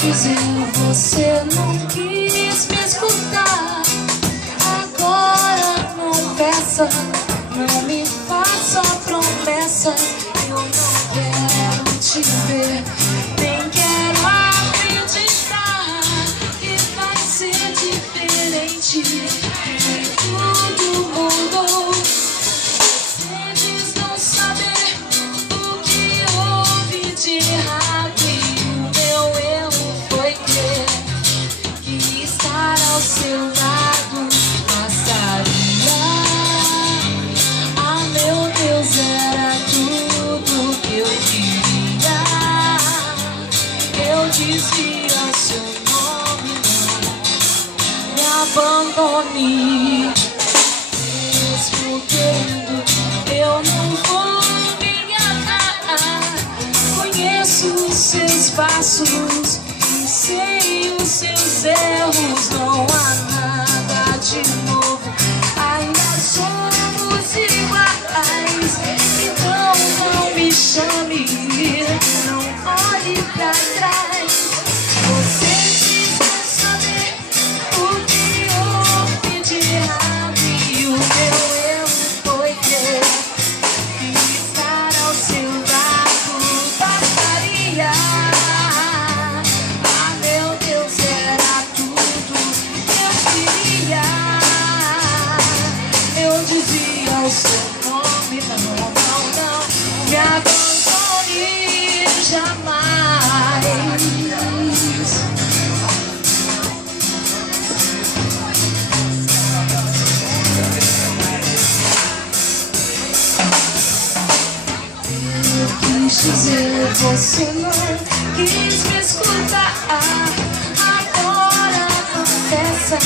dizer, você não quis me escutar. Agora não peça, não me faça promessa. Eu não quero te ver, nem quero acreditar que vai ser diferente, que tudo mudou. Você diz não saber o que houve de errado, e o meu erro foi crer que estar ao seu lado bastaria. Ah, meu Deus, era tudo que eu queria. Eu dizia seu nome, não me abandone. Mesmo querendo, eu não vou me enganar. Conheço os seus passos e sei os seus erros. Não há nada de novo, ainda somos iguais. Então não me chame, não olhe pra trás. Você diz não saber o que houve de errado, e o meu erro foi crer que estar ao seu lado bastaria. Ah, meu Deus, era tudo que eu queria. Eu dizia o seu nome, não, não, não me abandone jamais. Eu quis dizer, você não quis me escutar. Agora confessa.